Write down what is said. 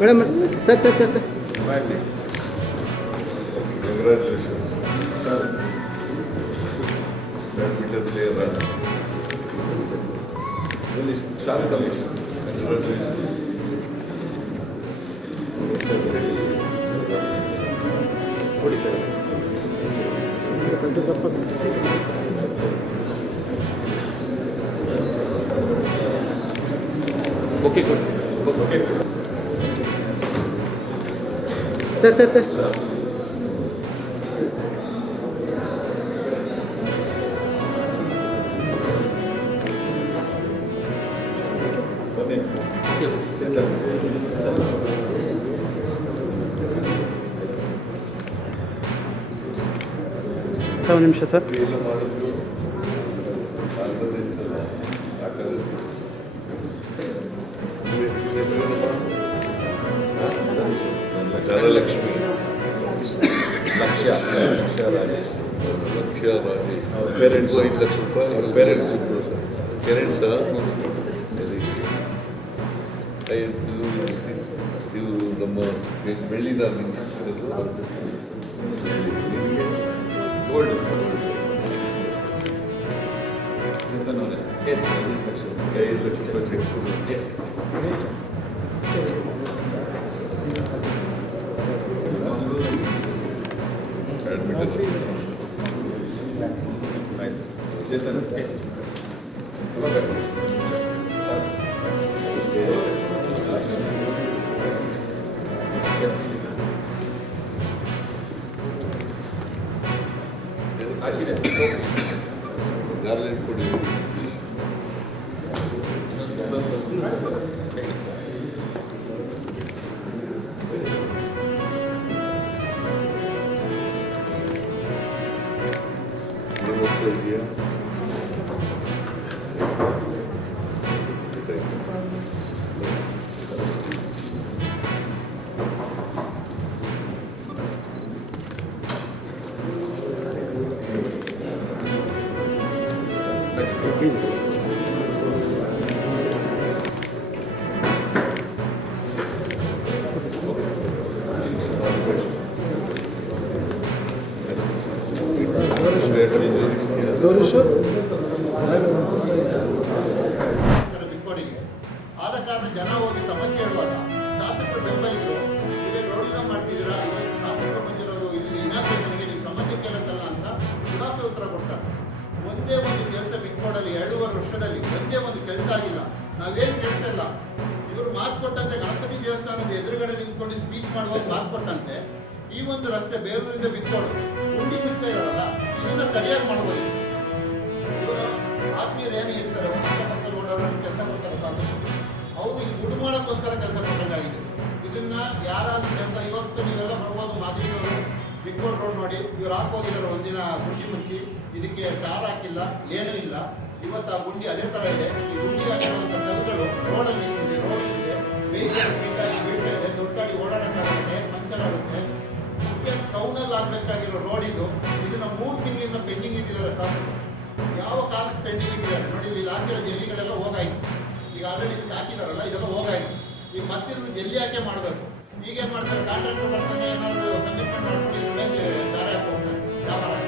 Madam sir sir sir sir congratulations sir. Badminton player Sharad Ali congratulations. ಕೊಡಿ sir. ಸ್ವಲ್ಪ okay ಕೊಡಿ. Okay sir sir sir sir. ಬನ್ನಿ Chetan sir. ಒಂದು ನಿಮಿಷ ಸರ್. ಎಲ್ಲ ಮಾಡಿದ್ರು ಭಾರತ ದೇಶದಲ್ಲ ಯಾಕಂದ್ರೆ ಧನಲಕ್ಷ್ಮಿ ಲಕ್ಷ್ಯ ರಾಜೇಶ್ ಅವ್ರ ಪೇರೆಂಟ್ಸ್ 5 ಲಕ್ಷ ರೂಪಾಯಿ ಅವ್ರ ಪೇರೆಂಟ್ಸ್ ಇಬ್ಬರು ಸರ್. ಪೇರೆಂಟ್ಸ್ ಇವರು ನಮ್ಮ ಬೆಳ್ಳಿನ ಗೋಲ್ಡ್ ಚೇತನ್ ಅವರೇ 5 ಲಕ್ಷ ರೂಪಾಯಿ ಚೆಕ್. ಬ್ಯಾಡ್ಮಿಂಟನ್ ಆಯ್ತು ಚೇತನ್ ಗಾರ್ಲೆಂಡ್ ಕೊಡಿ. ಹೋಗ್ತಾ ಇದೆಯಾ? ಬಿಕ್ಕೋಡಿಗೆ ಆದ ಕಾರಣ ಜನ ಹೋಗಿ ಸಮಸ್ಯೆ ಹೇಳುವಾಗ ಶಾಸಕರು ಬೆಂಬಲಿಗರು ಇದೇ ರೋಡಿನ ಮಾಡ್ತಿದ್ದೀರಾ, ಇವತ್ತು ಶಾಸಕರು ಬಂದಿರೋದು ಇಲ್ಲಿ ಇನಾಗ್ರೇಷನ್ಗೆ ನಿಮ್ಮ ಸಮಸ್ಯೆ ಕೇಳಕ್ಕಲ್ಲ ಅಂತ ಖುಲಾಸೆ ಉತ್ತರ ಕೊಡ್ತಾರೆ. ಒಂದೇ ಒಂದು ಕೆಲಸ ಬಿಕ್ಕೋಡಲ್ಲಿ 2.5 ವರ್ಷದಲ್ಲಿ ಒಂದೇ ಒಂದು ಕೆಲಸ ಆಗಿಲ್ಲ. ನಾವೇನು ಕೇಳ್ತಾ ಇಲ್ಲ. ಇವರು ಮಾತು ಕೊಟ್ಟಂತೆ ಗಣಪತಿ ದೇವಸ್ಥಾನದ ಎದುರುಗಡೆ ನಿಂತ್ಕೊಂಡು ಸ್ಪೀಚ್ ಮಾಡುವಾಗ ಮಾತು ಕೊಟ್ಟಂತೆ ಈ ಒಂದು ರಸ್ತೆ ಬೇಲೂರಿಂದ ಬಿಕ್ಕೋಡು ಗುಂಡಿ ಬಿಡ್ತಾ ಇದಾರಲ್ಲ, ಇದನ್ನ ಸರಿಯಾಗಿ ಮಾಡ್ಬೋದು. ಆತ್ಮೀಯರು ಏನು ಇರ್ತಾರೆ ಅಕ್ಕಪಕ್ಕ ನೋಡೋರು ಕೆಲಸ ಕೊಡ್ತಾರೆ ಶಾಸಕರು, ಅವರು ಈ ದುಡ್ಡು ಮಾಡೋಕ್ಕೋಸ್ಕರ ಕೆಲಸ ಕೊಡಬೇಕಾಗಿದೆ. ಇದನ್ನ ಯಾರಾದ್ರೂ ಕೆಲಸ ಇವತ್ತು ನೀವೆಲ್ಲ ಬರ್ಬೋದು ಮಾಧ್ಯಮದವರು ಬಿಕ್ಕೋಡ್ ರೋಡ್ ನೋಡಿ ಇವ್ರು ಹಾಕೋಗಿದ್ದಾರೆ ಒಂದಿನ ಗುಂಡಿ ಮುಚ್ಚಿ, ಇದಕ್ಕೆ ಟಾರ್ ಹಾಕಿಲ್ಲ ಏನೂ ಇಲ್ಲ. ಇವತ್ತು ಆ ಗುಂಡಿ ಅದೇ ಥರ ಇದೆ. ಈ ಗುಂಡಿಗೆ ಹಾಕಿರುವಂಥ ಕಲ್ಲುಗಳು ರೋಡಲ್ಲಿ ರೋಡ್ ಇದೆ, ವೆಹಿಕಲ್ ಸ್ಪೀಡಾಗಿ ಬೀಳ್ತಾ ಇದೆ, ದೊಡ್ಡ ಗಾಡಿ ಓಡಾಡೋಕ್ಕಾಗುತ್ತೆ, ಪಂಚರ್ ಆಗುತ್ತೆ. ಮುಖ್ಯ ಟೌನಲ್ಲಿ ಆಗಬೇಕಾಗಿರೋ ರೋಡ್ ಇದು. ಇದನ್ನ 3 ತಿಂಗಳಿಂದ ಪೆಂಡಿಂಗ್ ಇಟ್ಟಿದ್ದಾರೆ ಶಾಸಕರು. ಯಾವ ಕಾಲಕ್ಕೆ ಪೆಂಡಿಂಗ್ ಇಟ್ಟಿದ್ದಾರೆ ನೋಡಿ. ಇಲ್ಲಿ ಹಾಕಿರೋ ಜಲ್ಲಿಗಳೆಲ್ಲ ಹೋಗಾಯ್ತು. ಈಗ ಆಲ್ರೆಡಿ ಇದಕ್ಕೆ ಹಾಕಿದಾರಲ್ಲ, ಇದೆಲ್ಲ ಹೋಗಾಯ್ತು. ಈಗ ಮತ್ತೆ ಇದನ್ನು ಜಲ್ಲಿ ಹಾಕೇ ಮಾಡಬೇಕು. ಈಗೇನು ಮಾಡ್ತಾರೆ, ಕಾಂಟ್ರಾಕ್ಟರ್ ಬರ್ತಾನೆ ಏನಾದರೂ ಕಮಿಟ್ಮೆಂಟ್ ಮಾಡ್ಕೊಂಡು ಇದ್ರ ಮೇಲೆ ದಾರಿ ಹಾಕಿ ಹೋಗ್ತಾರೆ ವ್ಯಾಪಾರ.